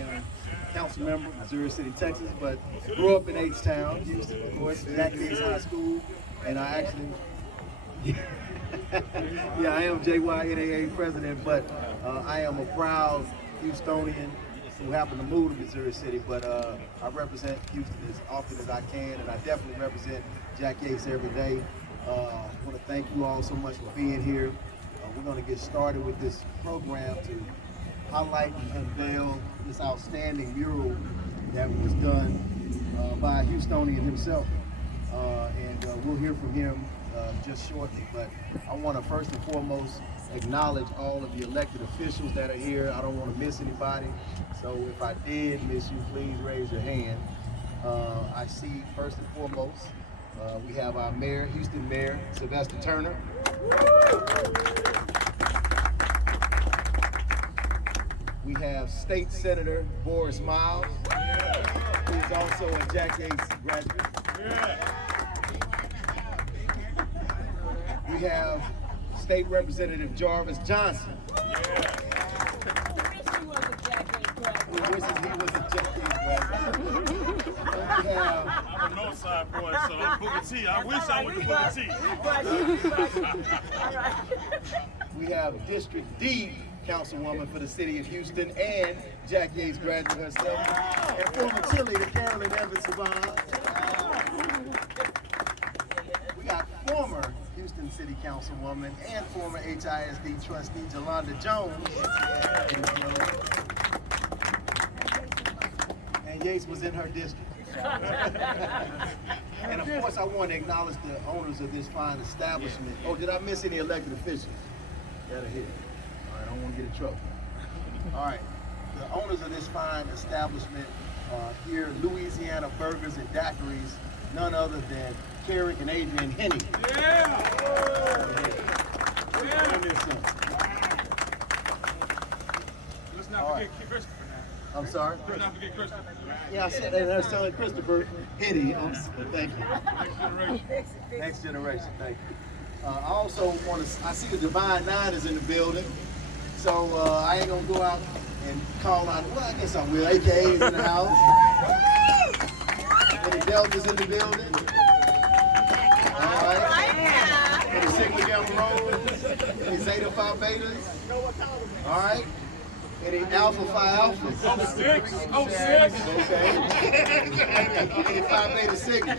am a council member, Missouri City, Texas, but grew up in H-Town, Houston, of course, Jack Yates High School, and I actually, yeah, I am JYNAA president, but I am a proud Houstonian who happen to move to Missouri City, but I represent Houston as often as I can, and I definitely represent Jack Yates every day. I want to thank you all so much for being here. We're going to get started with this program to highlight and unveil this outstanding mural that was done by a Houstonian himself. And we'll hear from him just shortly, but I want to first and foremost acknowledge all of the elected officials that are here. I don't want to miss anybody, so if I did miss you, please raise your hand. I see first and foremost we have our mayor, Houston Mayor Sylvester Turner. We have State Senator Boris Miles, who is also a Jack Yates graduate. We have State Representative Jarvis Johnson. Who wishes he was a Jack Yates graduate. I'm a Northside boy, so I'm Booker T. I wish I went to Booker T. We have District D Councilwoman for the City of Houston and Jack Yates graduate herself, and former cheerleader Carolyn Evans Savage. We got former Houston City Councilwoman and former HISD trustee Jolanda Jones. And Yates was in her district. And of course, I want to acknowledge the owners of this fine establishment. Oh, did I miss any elected officials that are here? All right, I don't want to get in trouble. All right, the owners of this fine establishment here, Louisiana Burgers and Daiquiris, none other than Carrick and Adrian Henney. Let's not forget Christopher now. I'm sorry? Let's not forget Christopher. Yeah, I said that. Her son Christopher Henney. Thank you. Next generation. Next generation, thank you. I also want to, I see the Divine Nine is in the building, so I ain't gonna go out and call out, well, I guess I will, AKA is in the house. Any Deltas in the building? All right. Any Sigma Gamma Rose? Any Zeta Phi Betas? All right. Any Alpha Phi Alphas? 06. Okay. Any Phi Beta Sigma?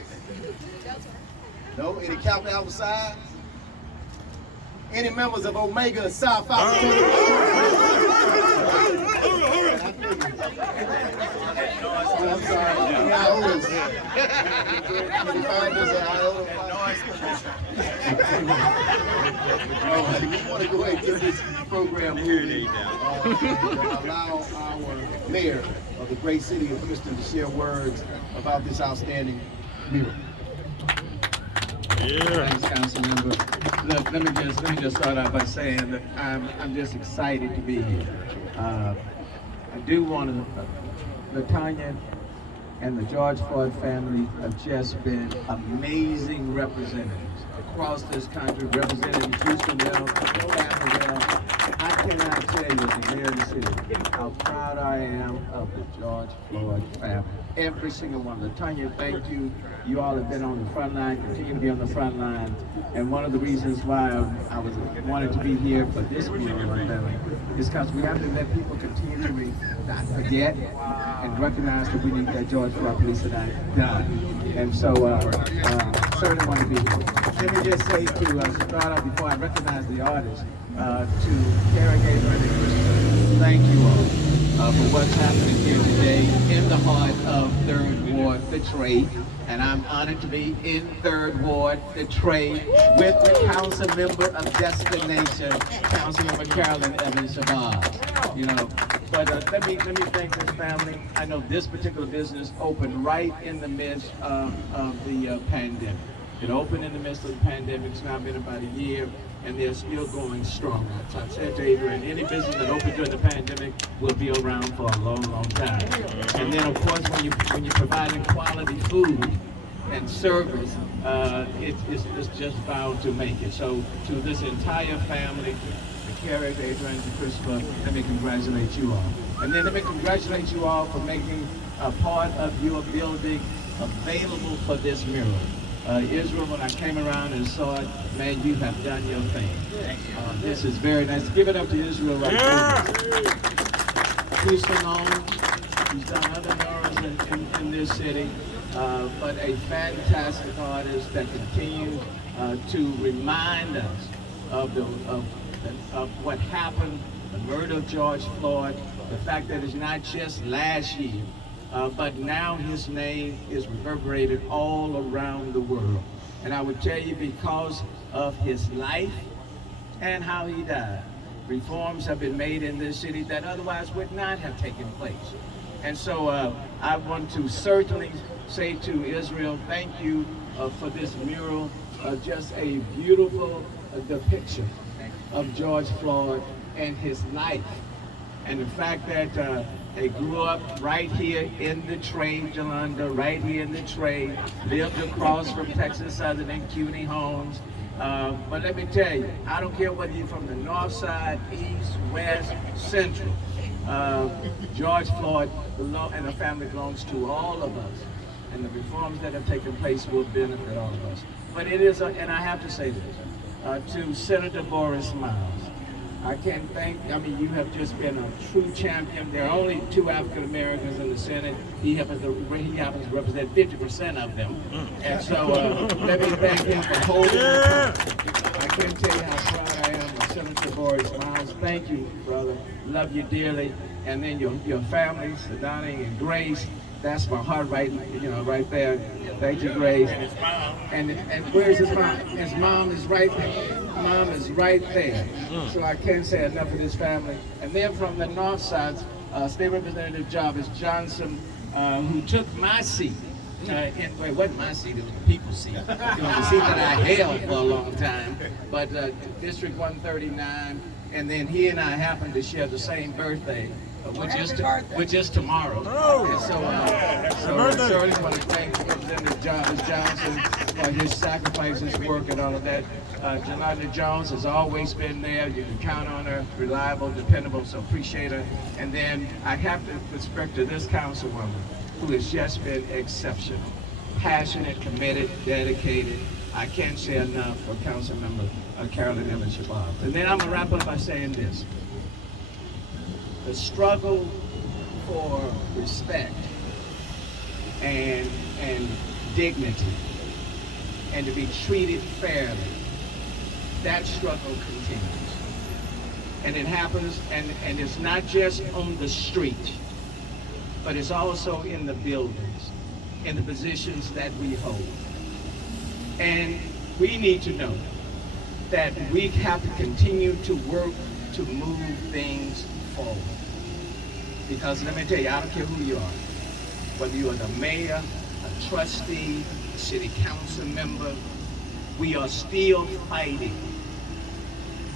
No? Any Kappa Alpha Psi? Any members of Omega Psi Phi Beta? I'm sorry. Any Iotas? Any founders of Iota? All right, we want to go ahead and get this program moving. Allow our mayor of the great city of Houston to share words about this outstanding mural. Thanks, Councilmember. Look, let me just start out by saying that I'm just excited to be here. I do want to, Latanya and the George Floyd family have just been amazing representatives across this country, representing Houston well, Tampa well. I cannot tell you as the mayor of the city how proud I am of the George Floyd family. Every single one. Latanya, thank you. You all have been on the front line, continue to be on the front line. And one of the reasons why I wanted to be here for this mural unveiling is because we have to let people continue to not forget and recognize that we need that George Floyd police act done. And so certainly want to be here. Let me just say to start out before I recognize the artists, to Carrie Gabriel and Christopher, thank you all for what's happening here today in the heart of 3rd Ward, the Trade. And I'm honored to be in 3rd Ward, the Trade, with the council member of Destination, Councilmember Carolyn Evans Savage. You know, but let me thank this family. I know this particular business opened right in the midst of the pandemic. It opened in the midst of the pandemic. It's now been about a year, and they're still going strong. So I said to Adrian, any business that opened during the pandemic will be around for a long, long time. And then, of course, when you're providing quality food, and service, it's just bound to make it. So to this entire family, the Carrie, the Adrian, and Christopher, let me congratulate you all. And then let me congratulate you all for making a part of your building available for this mural. Israel, when I came around and saw it, man, you have done your thing. This is very nice. Give it up to Israel right there. Houston on, he's done other murals in this city, but a fantastic artist that continues to remind us of what happened, the murder of George Floyd, the fact that it's not just last year, but now his name is reverberated all around the world. And I would tell you, because of his life and how he died, reforms have been made in this city that otherwise would not have taken place. And so I want to certainly say to Israel, thank you for this mural, just a beautiful depiction of George Floyd and his life. And the fact that they grew up right here in the trade, Yolanda, right here in the trade, lived across from Texas Southern and CUNY homes. But let me tell you, I don't care whether you're from the north side, east, west, central. George Floyd and the family belongs to all of us. And the reforms that have taken place will benefit all of us. But it is, and I have to say this, to Senator Boris Miles, I can't I mean, you have just been a true champion. There are only 2 African Americans in the Senate. He happens to represent 50% of them. And so let me thank him for holding the I can't tell you how proud I am of Senator Boris Miles. Thank you, brother. Love you dearly. And then your families, Donnie and Grace. That's my heart right there. Thank you, Grace. And where's his mom? His mom is right there. Mom is right there. So I can't say enough of this family. And then from the north side, State Representative Jarvis Johnson, who took my seat. It wasn't my seat, it was the people's seat. It was the seat that I held for a long time. But District 139, and then he and I happened to share the same birthday, which is tomorrow. And so I certainly want to thank Representative Jarvis Johnson for his sacrifice, his work, and all of that. Yolanda Jones has always been there. You can count on her, reliable, dependable, so appreciate her. And then I have to respect to this councilwoman, who has just been exceptional, passionate, committed, dedicated. I can't say enough for Councilmember Carolyn Evans Shabazz. And then I'm gonna wrap up by saying this. The struggle for respect and dignity and to be treated fairly, that struggle continues. And it happens, and it's not just on the street, but it's also in the buildings, in the positions that we hold. And we need to know that we have to continue to work to move things forward. Because let me tell you, I don't care who you are, whether you are the mayor, a trustee, a city council member, we are still fighting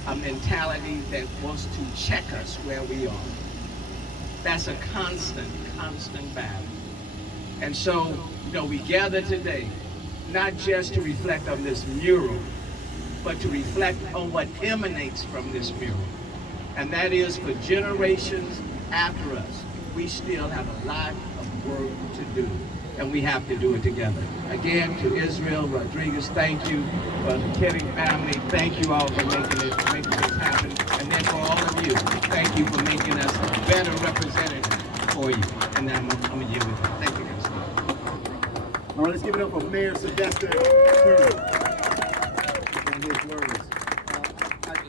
a mentality that wants to check us where we are. That's a constant battle. And so, we gather today, not just to reflect on this mural, but to reflect on what emanates from this mural. And that is, for generations after us, we still have a lot of work to do, and we have to do it together. Again, to Israel Rodriguez, thank you. For the Kenning family, thank you all for making this happen. And then for all of you, thank you for making us better representatives for you. And then I'm going to yield with that. Thank you, guys. All right, let's give it up for Mayor Sylvester Turner and his words.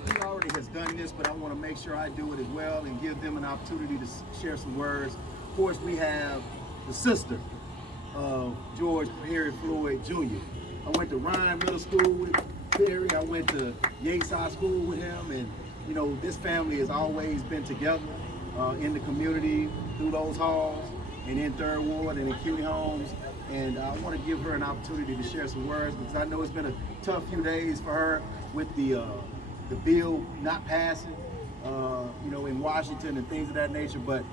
He already has done this, but I want to make sure I do it as well and give them an opportunity to share some words. Of course, we have the sister of George Floyd Jr. I went to Ryan Middle School with Perry. I went to Yates High School with him, and this family has always been together in the community through those halls and in Third Ward and in CUNY homes. And I want to give her an opportunity to share some words, because I know it's been a tough few days for her with the bill not passing, in Washington and things of that nature. But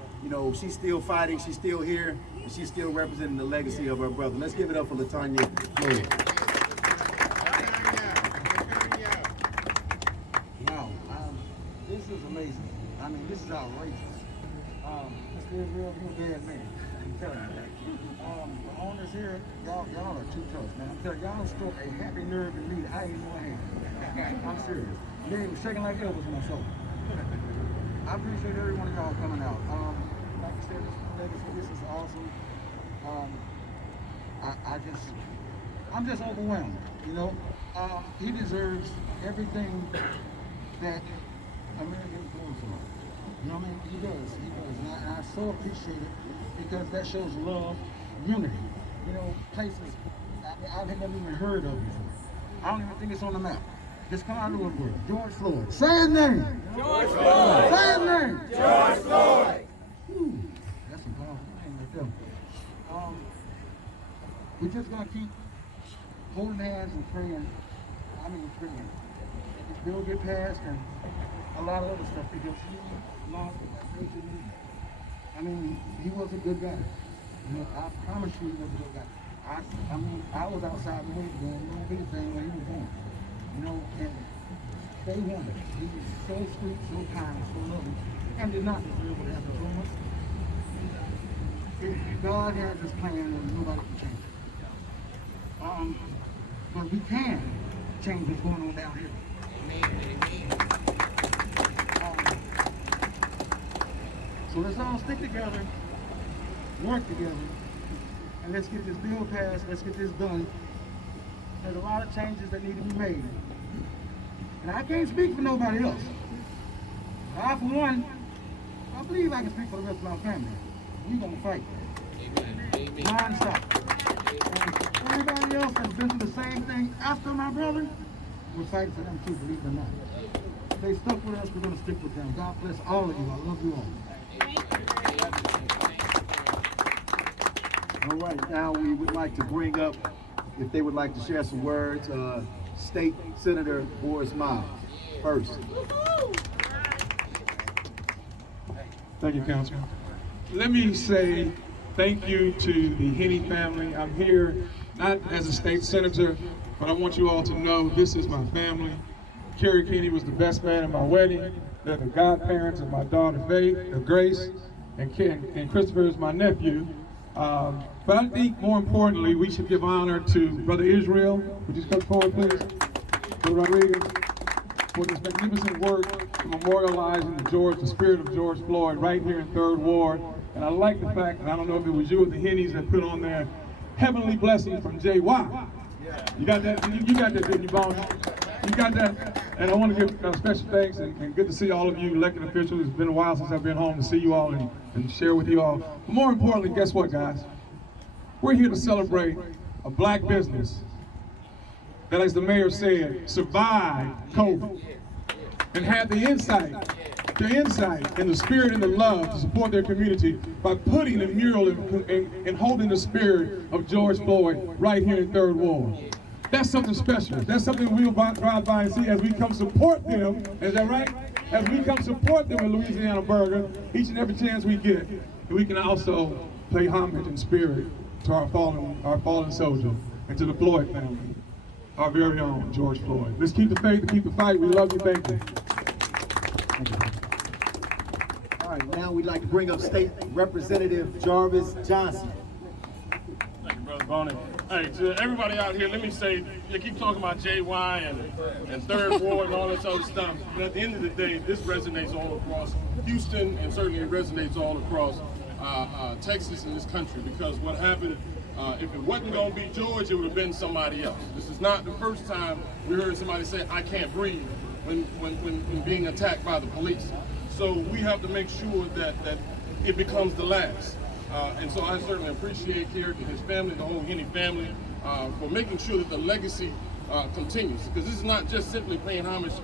she's still fighting. She's still here, and she's still representing the legacy of her brother. Let's give it up for LaTanya Floyd. Wow, this is amazing. I mean, this is outrageous. Mr. Israel, you're a bad man. I'm telling you that. The owners here, y'all are too tough, man. I'm telling you, y'all struck a happy nerve in me that I didn't know I had. I'm serious. They was shaking like elbows in my soul. I appreciate every one of y'all coming out. Like I said, this is awesome. I'm just overwhelmed, you know. He deserves everything that American goes for. You know what I mean? He does. And I so appreciate it because that shows love, unity. You know, places I've never even heard of before. I don't even think it's on the map. Just come out of the woodwork. George Floyd. Say his name. George Floyd. Say his name. George Floyd. That's some powerful thing right there. We're just gonna keep holding hands and praying. I mean, praying. This bill get passed and a lot of other stuff because he lost the nation. I mean, he was a good guy. You know, I promise you he was a good guy. I mean, I was outside the way doing a little bitty thing when he was born. You know, and they wondered. He was so sweet, so kind, so loving, and did not deserve what happened to him. God has his plan and nobody can change it. But we can change what's going on down here. So let's all stick together, work together, and let's get this bill passed, let's get this done. There's a lot of changes that need to be made. And I can't speak for nobody else. I, for one, I believe I can speak for the rest of my family. We're gonna fight. Non-stop. And everybody else that's been through the same thing after my brother, we're fighting for them too, believe it or not. They stuck with us, we're gonna stick with them. God bless all of you. I love you all. All right, now we would like to bring up, if they would like to share some words, State Senator Boris Miles first. Thank you, Councilman. Let me say thank you to the Henney family. I'm here not as a state senator, but I want you all to know this is my family. Kerry Kenney was the best man at my wedding. They're the godparents of my daughter Faith, Grace, and Christopher is my nephew. But I think more importantly, we should give honor to Brother Israel. Would you come forward, please? Brother Rodriguez, for this magnificent work to memorializing the spirit of George Floyd right here in 3rd Ward. And I like the fact, and I don't know if it was you or the Henneys that put on there, heavenly blessings from JY. You got that? You got that, didn't you, Bones? You got that? And I want to give special thanks and good to see all of you elected officials. It's been a while since I've been home to see you all and share with you all. But more importantly, guess what, guys? We're here to celebrate a black business that, as the mayor said, survived COVID and had the insight and the spirit and the love to support their community by putting a mural and holding the spirit of George Floyd right here in 3rd Ward. That's something special. That's something we'll drive by and see as we come support them. Is that right? As we come support them in Louisiana Burger, each and every chance we get, and we can also pay homage in spirit to our fallen soldier and to the Floyd family, our very own George Floyd. Let's keep the faith and keep the fight. We love you. Thank you. All right, now we'd like to bring up State Representative Jarvis Johnson. Thank you, Brother Bonnie. Hey, to everybody out here, let me say, you keep talking about JY and 3rd Ward and all this other stuff, but at the end of the day, this resonates all across Houston, and certainly it resonates all across Texas and this country, because what happened, if it wasn't going to be George, it would have been somebody else. This is not the first time we heard somebody say, I can't breathe when being attacked by the police. So we have to make sure that it becomes the last. And so I certainly appreciate Kerry and his family, the whole Henney family, for making sure that the legacy continues. Because this is not just simply paying homage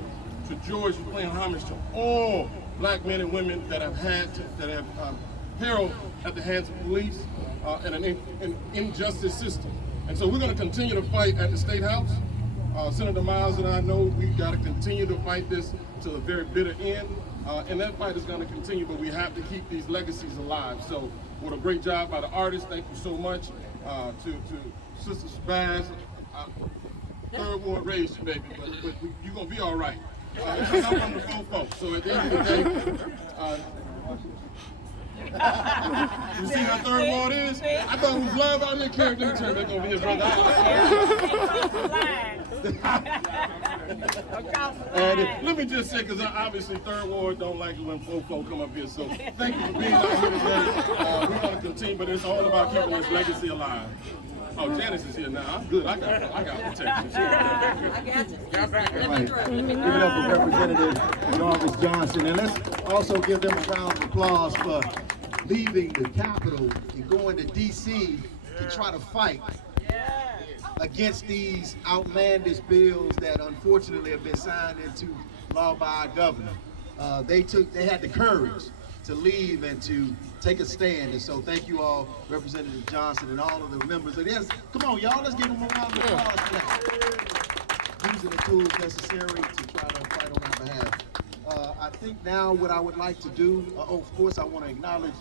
to George, we're paying homage to all black men and women that have peril at the hands of police and an injustice system. And so we're going to continue to fight at the State House. Senator Miles and I know we've got to continue to fight this to the very bitter end, and that fight is going to continue, but we have to keep these legacies alive. So, what a great job by the artists. Thank you so much. To Sister Spaz, third ward raised you, baby, but you're going to be all right. I'm from the folks, so at the end of the day, you see how third ward is? I thought it was love out here. Character turn back over here, brother. And let me just say, because obviously third ward don't like it when folk come up here. So thank you for being out here today. We're going to continue, but it's all about keeping this legacy alive. Oh, Janice is here now. I'm good. I got protection. I got you. Right. Give it up for Representative Jarvis Johnson. And let's also give them a round of applause for leaving the Capitol and going to D.C. to try to fight against these outlandish bills that unfortunately have been signed into law by our governor. They had the courage to leave and to take a stand. And so thank you all, Representative Johnson and all of the members of this. Come on, y'all, let's give them a round of applause for that. These are the tools necessary to try to fight on our behalf. I think now what I would like to do, of course I want to acknowledge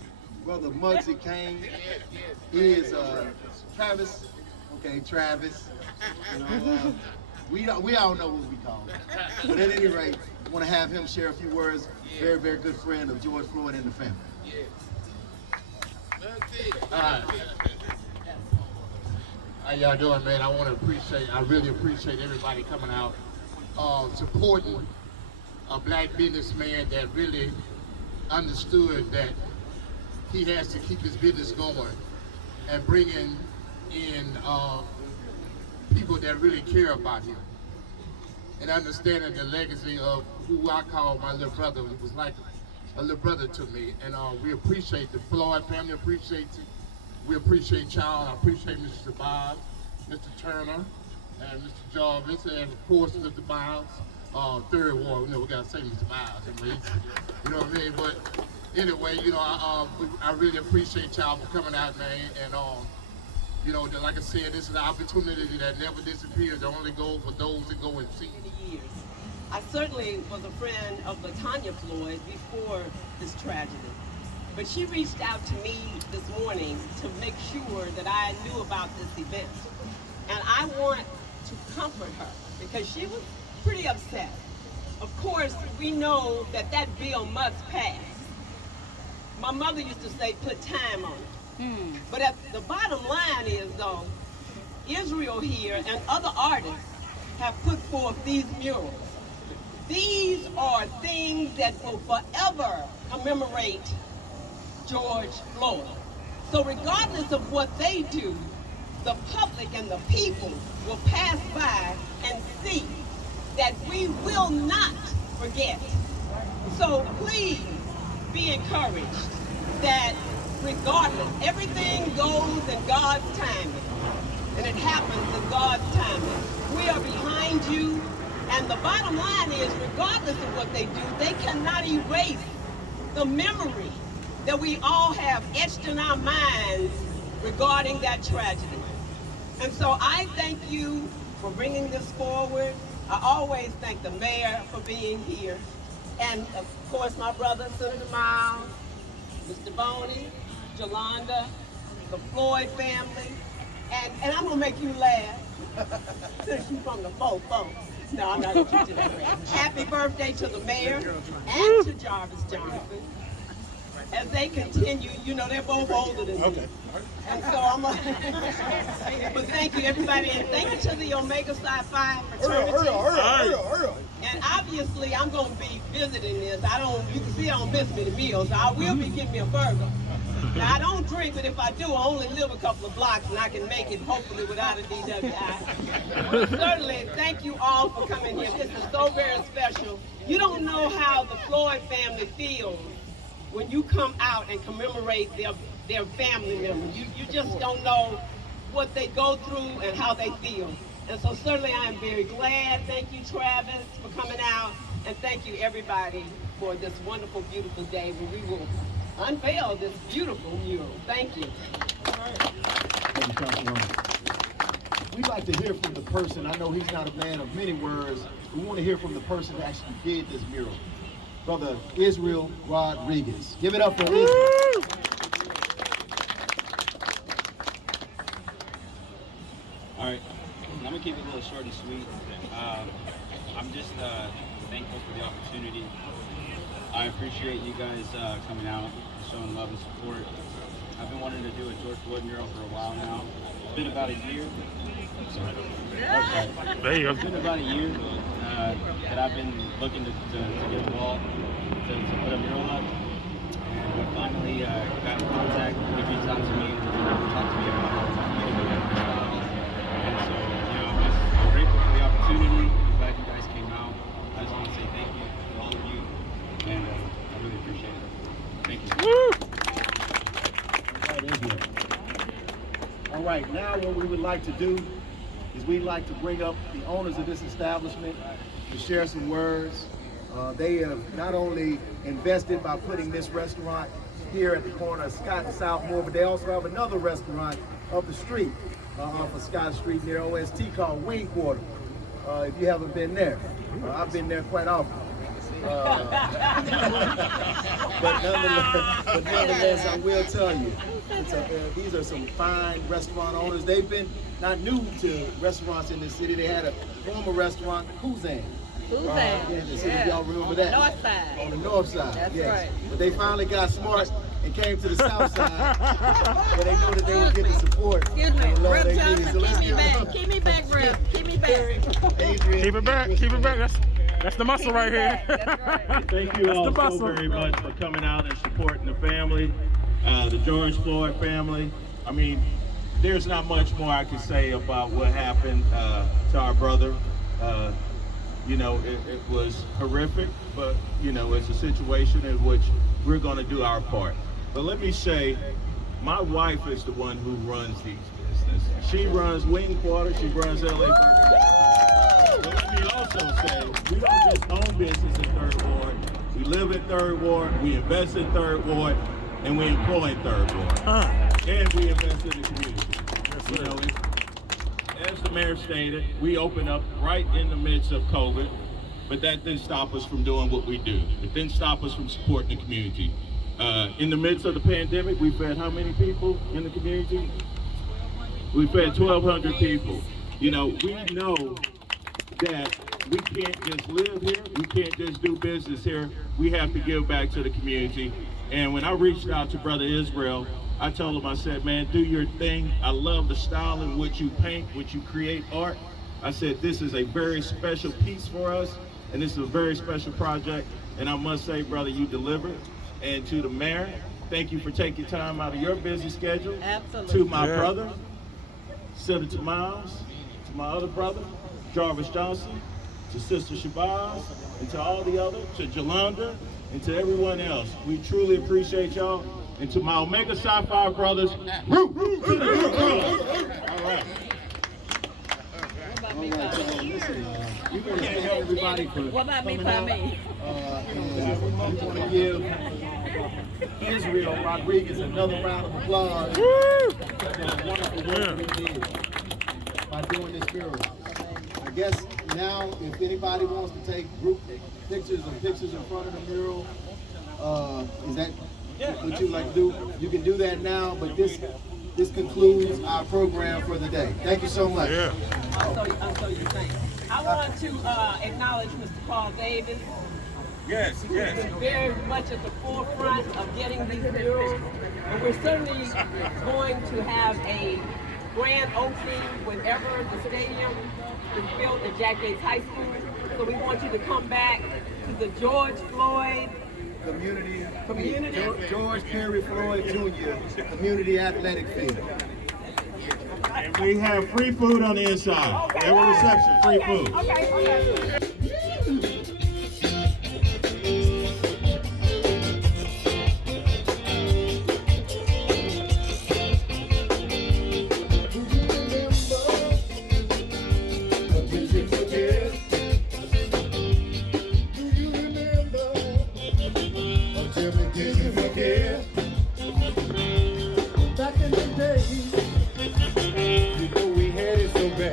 Brother Muggsy Kane. He is Travis. Okay, Travis. You know, we all know what we call him. But at any rate, I want to have him share a few words. Very, very good friend of George Floyd and the family. How y'all doing, man? I really appreciate everybody coming out, supporting a black businessman that really understood that he has to keep his business going and bringing in people that really care about him and understanding the legacy of who I call my little brother. He was like a little brother to me, and we appreciate the Floyd family, we appreciate y'all. I appreciate Mr. Bob, Mr. Turner, and Mr. Jarvis, and of course Mr. Miles, third ward. You know, we gotta say Mr. Miles, at least. You know what I mean? But anyway, you know, I really appreciate y'all for coming out, man, and you know, like I said, this is an opportunity that never disappears. It only goes for those that go and see. Years. I certainly was a friend of LaTanya Floyd before this tragedy. But she reached out to me this morning to make sure that I knew about this event. And I want to comfort her because she was pretty upset. Of course, we know that that bill must pass. My mother used to say, put time on it. But the bottom line is, though, Israel here and other artists have put forth these murals. These are things that will forever commemorate George Floyd. So regardless of what they do, the public and the people will pass by and see that we will not forget. So please be encouraged that regardless, everything goes in God's timing. And it happens in God's timing. We are behind you. And the bottom line is, regardless of what they do, they cannot erase the memory that we all have etched in our minds regarding that tragedy. And so I thank you for bringing this forward. I always thank the mayor for being here. And of course, my brother, Senator Miles, Mr. Boney, Jolanda, the Floyd family. And I'm gonna make you laugh since you're from the folks. No, I'm not gonna teach you that. Happy birthday to the mayor and to Jarvis Johnson. As they continue, you know, they're both older than me. Okay. And so I'm but thank you, everybody, and thank you to the Omega Psi Phi fraternity. And obviously, I'm going to be visiting this. You can see I don't miss many meals. So I will be getting me a burger. Now, I don't drink, but if I do, I only live a couple of blocks, and I can make it, hopefully, without a DWI. But certainly, thank you all for coming here. This is so very special. You don't know how the Floyd family feels when you come out and commemorate their family members. You just don't know what they go through and how they feel. And so certainly I am very glad. Thank you, Travis, for coming out. And thank you, everybody, for this wonderful, beautiful day where we will unveil this beautiful mural. Thank you. Thank you, Councilwoman. we'd like to hear from the person. I know he's not a man of many words. We want to hear from the person who actually did this mural. Brother Israel Rodriguez. Give it up for Israel. All right, I'm gonna keep it a little short and sweet. I'm just thankful for the opportunity. I appreciate you guys coming out, showing love and support. I've been wanting to do a George Floyd mural for a while now. It's been about a year. Sorry. Okay. There you go. It's been about a year that I've been looking to get involved, to put a mural up. And we finally got in contact. He reached out to me and talked to me about how to make it. And so, I'm grateful for the opportunity. I'm glad you guys came out. I just want to say thank you to all of you. And I really appreciate it. Thank you. All right, now what we would like to do is we'd like to bring up the owners of this establishment to share some words. They have not only invested by putting this restaurant here at the corner of Scott and Southmore, but they also have another restaurant up the street off of Scott Street near OST called Wing Quarter. If you haven't been there, I've been there quite often. But nonetheless, I will tell you, these are some fine restaurant owners. They've been not new to restaurants in this city. They had a former restaurant, Kuzan. If y'all remember that. North side. On the north side, That's yes. right. But they finally got smart and came to the south side, where they know that they would get the support. Excuse me, from the Lord Rep they Johnson, needed. So let's keep me give it back. up. Keep me back, Rep. Keep me back. Adrian. Keep it back. Keep it back. That's the muscle right here. That's right. Thank you all so very much for coming out and supporting the family, the George Floyd family. I mean, there's not much more I can say about what happened to our brother. It was horrific, but, it's a situation in which we're going to do our part. But let me say, my wife is the one who runs these businesses. She runs Wing Quarter, she runs LA Burgers. But let me also say, we don't just own business in Third Ward. We live in Third Ward, we invest in Third Ward, and we employ in Third Ward. And we invest in the community. As the mayor stated, we opened up right in the midst of COVID, but that didn't stop us from doing what we do. It didn't stop us from supporting the community. In the midst of the pandemic, we fed how many people in the community? We fed 1,200 people. We know that we can't just live here, we can't just do business here, we have to give back to the community. And when I reached out to Brother Israel, I told him, I said, man, do your thing. I love the style in which you paint, which you create art. I said, this is a very special piece for us, and this is a very special project. And I must say, brother, you delivered. And to the mayor, thank you for taking time out of your busy schedule. Absolutely. To my brother, Senator Miles, to my other brother, Jarvis Johnson, to Sister Shabazz, and to all the others, to Jolanda, and to everyone else. We truly appreciate y'all. And to my Omega Psi Phi brothers, woo, woo, to the Root Brothers. All right. We're going to thank everybody for What about me, coming out. me? We want to give Israel Rodriguez another round of applause for the wonderful work he did by doing this mural. I guess now, if anybody wants to take group pictures or pictures in front of the mural, is that what you'd like to do? You can do that now, but this concludes our program for the day. Thank you so much. I'll show you things. I want to acknowledge Mr. Paul Davis. Yes, Who's been very much at the forefront of getting these murals. And we're certainly going to have a grand opening whenever the stadium is built at Jack Yates High School. So we want you to come back to the George Floyd Community. George Perry Floyd Jr. Community Athletic Field. And we have free food on the inside. Every reception, free food. Okay. Back in the day, we had it so bad.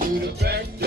to the back